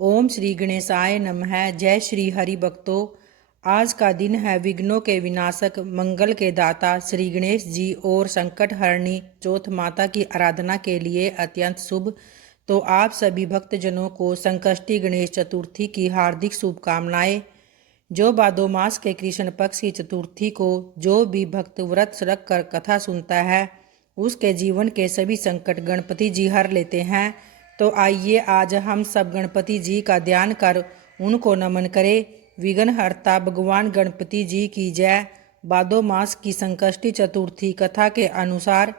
ओम श्री गणेशाय नमः। जय श्री हरि भक्तों। आज का दिन है विघ्नों के विनाशक, मंगल के दाता श्री गणेश जी और संकट हरणी चौथ माता की आराधना के लिए अत्यंत शुभ। तो आप सभी भक्तजनों को संकष्टी गणेश चतुर्थी की हार्दिक शुभकामनाएं। जो भादो मास के कृष्ण पक्ष की चतुर्थी को जो भी भक्त व्रत रख कर कथा सुनता है, उसके जीवन के सभी संकट गणपति जी हर लेते हैं। तो आइए आज हम सब गणपति जी का ध्यान कर उनको नमन करें। विघ्नहर्ता भगवान गणपति जी की जय। भादो मास की संकष्टी चतुर्थी कथा के अनुसार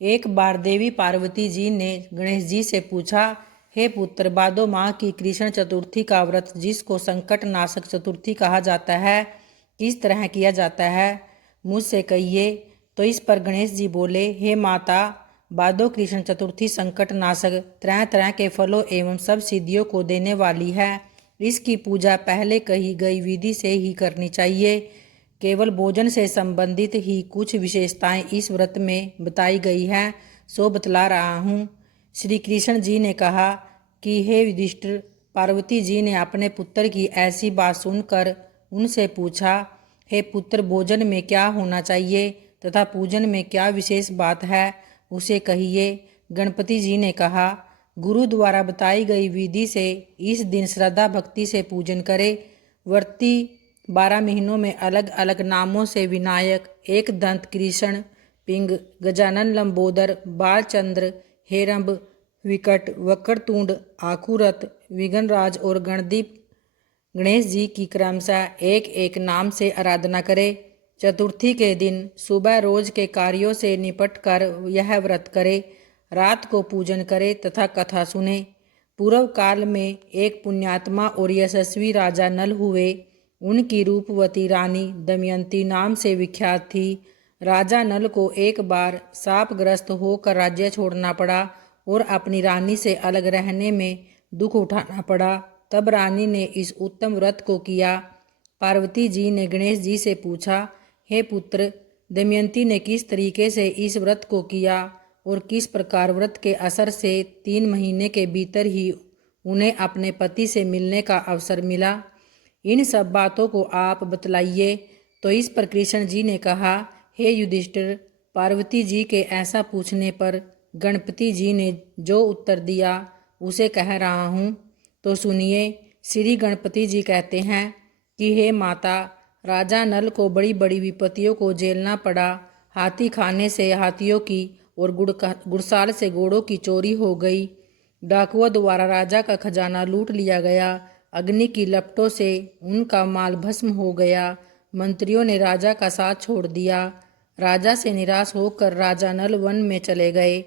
एक बार देवी पार्वती जी ने गणेश जी से पूछा, हे पुत्र, भादो माह की कृष्ण चतुर्थी का व्रत जिसको संकट नाशक चतुर्थी कहा जाता है, किस तरह किया जाता है, मुझसे कहिए। तो इस पर गणेश जी बोले, हे माता, भादो कृष्ण चतुर्थी संकट नाशक तरह तरह के फलों एवं सब सिद्धियों को देने वाली है। इसकी पूजा पहले कही गई विधि से ही करनी चाहिए। केवल भोजन से संबंधित ही कुछ विशेषताएं इस व्रत में बताई गई हैं, सो बतला रहा हूँ। श्री कृष्ण जी ने कहा कि हे युधिष्ठिर, पार्वती जी ने अपने पुत्र की ऐसी बात सुनकर उनसे पूछा, हे पुत्र, भोजन में क्या होना चाहिए तथा पूजन में क्या विशेष बात है, उसे कहिए। गणपति जी ने कहा, गुरु द्वारा बताई गई विधि से इस दिन श्रद्धा भक्ति से पूजन करे। व्रती 12 महीनों में अलग अलग नामों से विनायक, एक दंत कृष्ण, पिंग, गजानन, लंबोदर, बालचंद्र, हेरंब, विकट, वक्रतुंड, आखुरत, विघ्नराज और गणदीप गणेश जी की क्रमशः एक एक नाम से आराधना करे। चतुर्थी के दिन सुबह रोज के कार्यों से निपट कर यह व्रत करे, रात को पूजन करे तथा कथा सुने। पूर्व काल में एक पुण्यात्मा और यशस्वी राजा नल हुए। उनकी रूपवती रानी दमयंती नाम से विख्यात थी। राजा नल को एक बार शापग्रस्त होकर राज्य छोड़ना पड़ा और अपनी रानी से अलग रहने में दुख उठाना पड़ा। तब रानी ने इस उत्तम व्रत को किया। पार्वती जी ने गणेश जी से पूछा, हे पुत्र, दमयंती ने किस तरीके से इस व्रत को किया और किस प्रकार व्रत के असर से 3 महीने के भीतर ही उन्हें अपने पति से मिलने का अवसर मिला, इन सब बातों को आप बतलाइए। तो इस पर कृष्ण जी ने कहा, हे युधिष्ठिर, पार्वती जी के ऐसा पूछने पर गणपति जी ने जो उत्तर दिया उसे कह रहा हूँ, तो सुनिए। श्री गणपति जी कहते हैं कि हे माता, राजा नल को बड़ी बड़ी विपत्तियों को झेलना पड़ा। हाथी खाने से हाथियों की और गुड़साल से घोड़ों की चोरी हो गई। डाकुओं द्वारा राजा का खजाना लूट लिया गया। अग्नि की लपटों से उनका माल भस्म हो गया। मंत्रियों ने राजा का साथ छोड़ दिया। राजा से निराश होकर राजा नल वन में चले गए।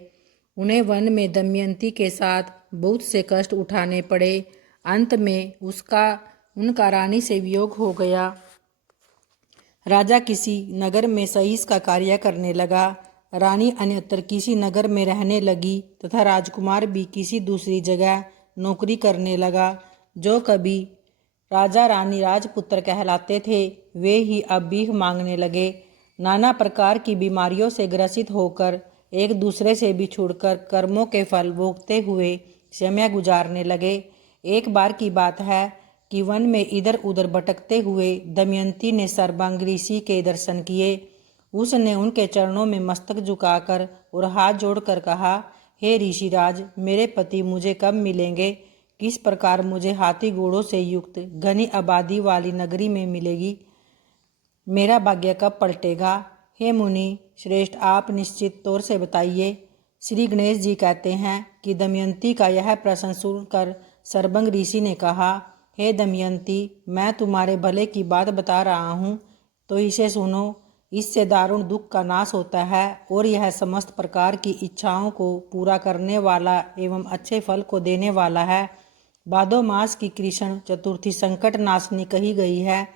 उन्हें वन में दमयंती के साथ बहुत से कष्ट उठाने पड़े। अंत में उनका रानी से वियोग हो गया। राजा किसी नगर में सहीस का कार्य करने लगा। रानी अन्यत्र किसी नगर में रहने लगी तथा राजकुमार भी किसी दूसरी जगह नौकरी करने लगा। जो कभी राजा रानी राजपुत्र कहलाते थे, वे ही अब भीख मांगने लगे। नाना प्रकार की बीमारियों से ग्रसित होकर एक दूसरे से बिछुड़कर कर्मों के फल भोगते हुए समय गुजारने लगे। एक बार की बात है कि वन में इधर उधर भटकते हुए दमयंती ने सर्वांग ऋषि के दर्शन किए। उसने उनके चरणों में मस्तक झुकाकर और हाथ जोड़कर कहा, हे ऋषिराज, मेरे पति मुझे कब मिलेंगे? किस प्रकार मुझे हाथी घोड़ों से युक्त घनी आबादी वाली नगरी में मिलेगी? मेरा भाग्य कब पलटेगा? हे मुनि श्रेष्ठ, आप निश्चित तौर से बताइए। श्री गणेश जी कहते हैं कि दमयंती का यह प्रश्न सुनकर सर्वांग ऋषि ने कहा, हे दमयंती, मैं तुम्हारे भले की बात बता रहा हूँ, तो इसे सुनो। इससे दारुण दुख का नाश होता है और यह समस्त प्रकार की इच्छाओं को पूरा करने वाला एवं अच्छे फल को देने वाला है। भादो मास की कृष्ण चतुर्थी संकट नाशनी कही गई है।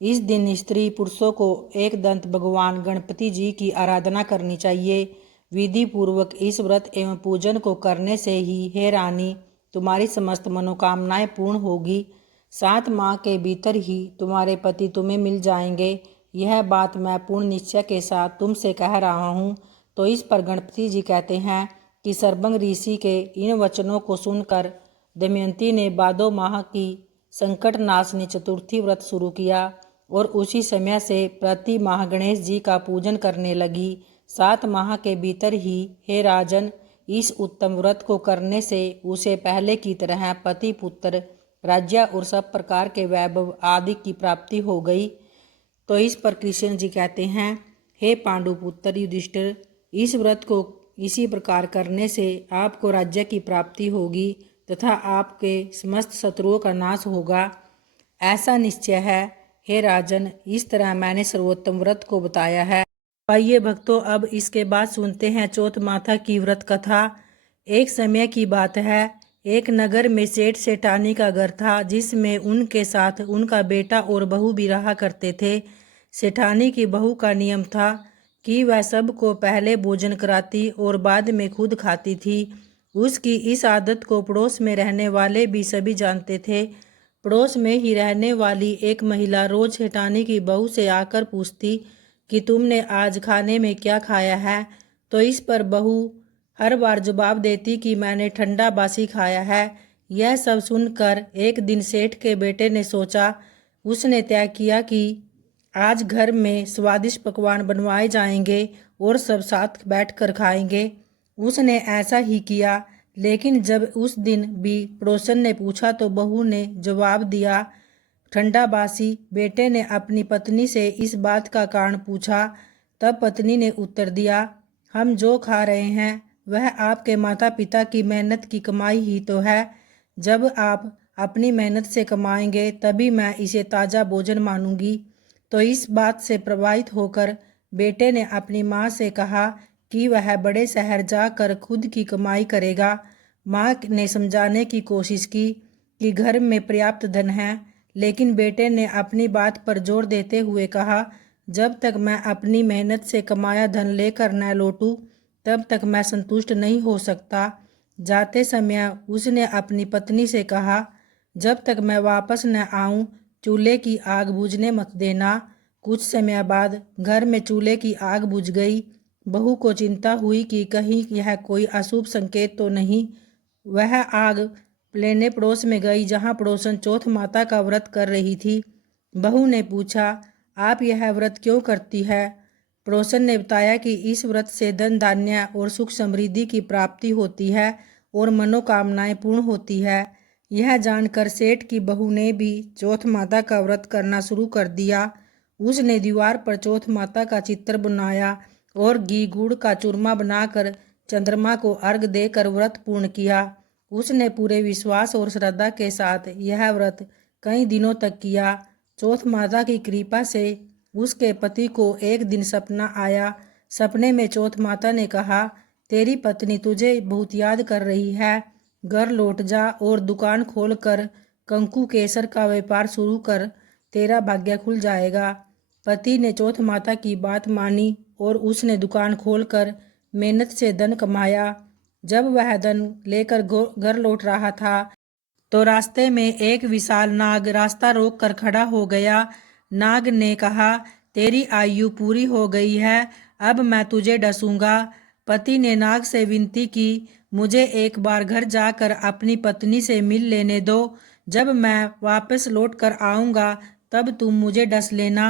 इस दिन स्त्री पुरुषों को एक दंत भगवान गणपति जी की आराधना करनी चाहिए। विधि पूर्वक इस व्रत एवं पूजन को करने से ही, हे रानी, तुम्हारी समस्त मनोकामनाएं पूर्ण होगी। 7 माह के भीतर ही तुम्हारे पति तुम्हें मिल जाएंगे। यह बात मैं पूर्ण निश्चय के साथ तुमसे कह रहा हूँ। तो इस पर गणपति जी कहते हैं कि सर्वांग ऋषि के इन वचनों को सुनकर दमयंती ने भादो माह की संकट नाशनी चतुर्थी व्रत शुरू किया और उसी समय से प्रति माह गणेश जी का पूजन करने लगी। 7 माह के भीतर ही हे राजन, इस उत्तम व्रत को करने से उसे पहले की तरह पति पुत्र राज्य और सब प्रकार के वैभव आदि की प्राप्ति हो गई। तो इस पर कृष्ण जी कहते हैं, हे पांडुपुत्र युधिष्ठिर, इस व्रत को इसी प्रकार करने से आपको राज्य की प्राप्ति होगी तथा आपके समस्त शत्रुओं का नाश होगा, ऐसा निश्चय है। हे राजन, इस तरह मैंने सर्वोत्तम व्रत को बताया है। आइए भक्तों, अब इसके बाद सुनते हैं चौथ माता की व्रत कथा। एक समय की बात है, एक नगर में सेठ सेठानी का घर था, जिसमें उनके साथ उनका बेटा और बहू भी रहा करते थे। सेठानी की बहू का नियम था कि वह सबको पहले भोजन कराती और बाद में खुद खाती थी। उसकी इस आदत को पड़ोस में रहने वाले भी सभी जानते थे। पड़ोस में ही रहने वाली एक महिला रोज सेठानी की बहू से आकर पूछती कि तुमने आज खाने में क्या खाया है। तो इस पर बहू हर बार जवाब देती कि मैंने ठंडा बासी खाया है। यह सब सुनकर एक दिन सेठ के बेटे ने सोचा, उसने तय किया कि आज घर में स्वादिष्ट पकवान बनवाए जाएंगे और सब साथ बैठकर खाएंगे। उसने ऐसा ही किया, लेकिन जब उस दिन भी पड़ोसन ने पूछा तो बहू ने जवाब दिया ठंडा बासी। बेटे ने अपनी पत्नी से इस बात का कारण पूछा। तब पत्नी ने उत्तर दिया, हम जो खा रहे हैं वह आपके माता पिता की मेहनत की कमाई ही तो है। जब आप अपनी मेहनत से कमाएंगे तभी मैं इसे ताज़ा भोजन मानूंगी। तो इस बात से प्रभावित होकर बेटे ने अपनी माँ से कहा कि वह बड़े शहर जाकर खुद की कमाई करेगा। माँ ने समझाने की कोशिश की कि घर में पर्याप्त धन है, लेकिन बेटे ने अपनी बात पर जोर देते हुए कहा, जब तक मैं अपनी मेहनत से कमाया धन लेकर न लौटूं तब तक मैं संतुष्ट नहीं हो सकता। जाते समय उसने अपनी पत्नी से कहा, जब तक मैं वापस न आऊं चूल्हे की आग बुझने मत देना। कुछ समय बाद घर में चूल्हे की आग बुझ गई। बहू को चिंता हुई कि कहीं यह कोई अशुभ संकेत तो नहीं। वह आग लेने पड़ोस में गई, जहां पड़ोसन चौथ माता का व्रत कर रही थी। बहू ने पूछा, आप यह व्रत क्यों करती है? पड़ोसन ने बताया कि इस व्रत से धन धान्य और सुख समृद्धि की प्राप्ति होती है और मनोकामनाएं पूर्ण होती है। यह जानकर सेठ की बहू ने भी चौथ माता का व्रत करना शुरू कर दिया। उसने दीवार पर चौथ माता का चित्र बनाया और घी गुड़ का चूरमा बनाकर चंद्रमा को अर्घ देकर व्रत पूर्ण किया। उसने पूरे विश्वास और श्रद्धा के साथ यह व्रत कई दिनों तक किया। चौथ माता की कृपा से उसके पति को एक दिन सपना आया। सपने में चौथ माता ने कहा, तेरी पत्नी तुझे बहुत याद कर रही है, घर लौट जा और दुकान खोलकर कंकु केसर का व्यापार शुरू कर, तेरा भाग्य खुल जाएगा। पति ने चौथ माता की बात मानी और उसने दुकान खोलकर मेहनत से धन कमाया। जब वह धन लेकर घर लौट रहा था तो रास्ते में एक विशाल नाग रास्ता रोक कर खड़ा हो गया। नाग ने कहा, तेरी आयु पूरी हो गई है, अब मैं तुझे डसूंगा। पति ने नाग से विनती की, मुझे एक बार घर जाकर अपनी पत्नी से मिल लेने दो, जब मैं वापस लौट कर आऊँगा तब तुम मुझे डस लेना।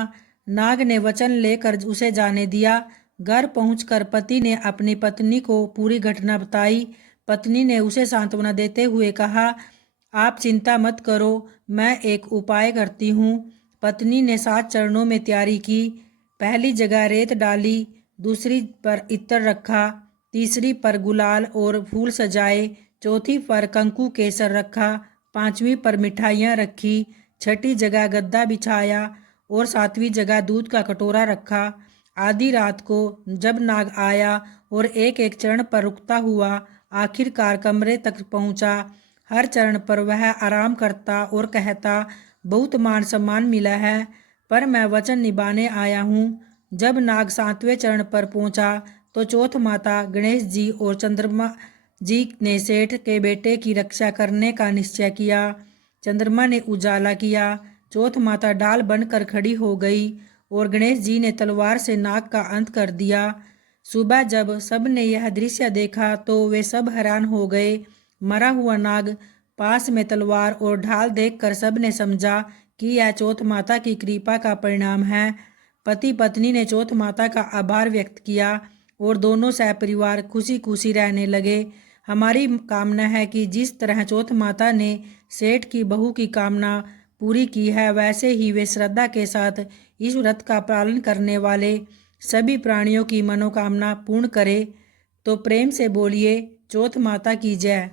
नाग ने वचन लेकर उसे जाने दिया। घर पहुंचकर पति ने अपनी पत्नी को पूरी घटना बताई। पत्नी ने उसे सांत्वना देते हुए कहा, आप चिंता मत करो, मैं एक उपाय करती हूँ। पत्नी ने 7 चरणों में तैयारी की। पहली जगह रेत डाली, दूसरी पर इत्र रखा, तीसरी पर गुलाल और फूल सजाए, चौथी पर कंकु केसर रखा, 5वीं पर मिठाइयाँ रखी, 6ठी जगह गद्दा बिछाया और 7वीं जगह दूध का कटोरा रखा। आधी रात को जब नाग आया और एक एक चरण पर रुकता हुआ आखिरकार कमरे तक पहुंचा, हर चरण पर वह आराम करता और कहता, बहुत मान सम्मान मिला है, पर मैं वचन निभाने आया हूँ। जब नाग 7वें चरण पर पहुंचा तो चौथ माता, गणेश जी और चंद्रमा जी ने सेठ के बेटे की रक्षा करने का निश्चय किया। चंद्रमा ने उजाला किया, चौथ माता डाल बनकर खड़ी हो गई और गणेश जी ने तलवार से नाग का अंत कर दिया। सुबह जब सब ने यह दृश्य देखा तो वे सब हैरान हो गए। मरा हुआ नाग पास में तलवार और ढाल देखकर सबने समझा कि यह चौथ माता की कृपा का परिणाम है। पति पत्नी ने चौथ माता का आभार व्यक्त किया और दोनों सहपरिवार खुशी खुशी रहने लगे। हमारी कामना है कि जिस तरह चौथ माता ने सेठ की बहू की कामना पूरी की है, वैसे ही वे श्रद्धा के साथ इस व्रत का पालन करने वाले सभी प्राणियों की मनोकामना पूर्ण करे। तो प्रेम से बोलिए चौथ माता की जय।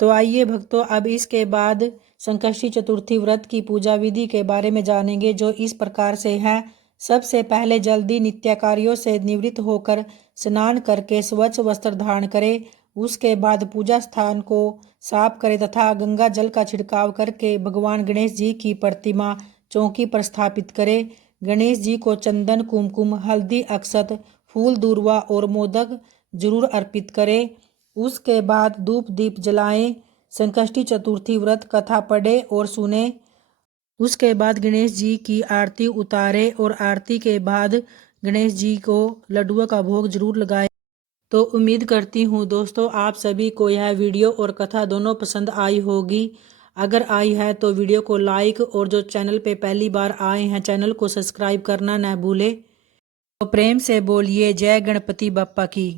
तो आइए भक्तों, अब इसके बाद संकष्टी चतुर्थी व्रत की पूजा विधि के बारे में जानेंगे, जो इस प्रकार से है। सबसे पहले जल्दी नित्य कार्यों से निवृत्त होकर स्नान करके स्वच्छ वस्त्र धारण करें। उसके बाद पूजा स्थान को साफ करें तथा गंगा जल का छिड़काव करके भगवान गणेश जी की प्रतिमा चौकी पर स्थापित करें। गणेश जी को चंदन, कुमकुम, हल्दी, अक्षत, फूल, दूर्वा और मोदक जरूर अर्पित करें। उसके बाद धूप दीप जलाएं, संकष्टी चतुर्थी व्रत कथा पढ़े और सुने। उसके बाद गणेश जी की आरती उतारे और आरती के बाद गणेश जी को लड्डुओं का भोग जरूर लगाएं। तो उम्मीद करती हूँ दोस्तों आप सभी को यह वीडियो और कथा दोनों पसंद आई होगी। अगर आई है तो वीडियो को लाइक और जो चैनल पे पहली बार आए हैं चैनल को सब्सक्राइब करना न भूले। तो प्रेम से बोलिए जय गणपति बप्पा की।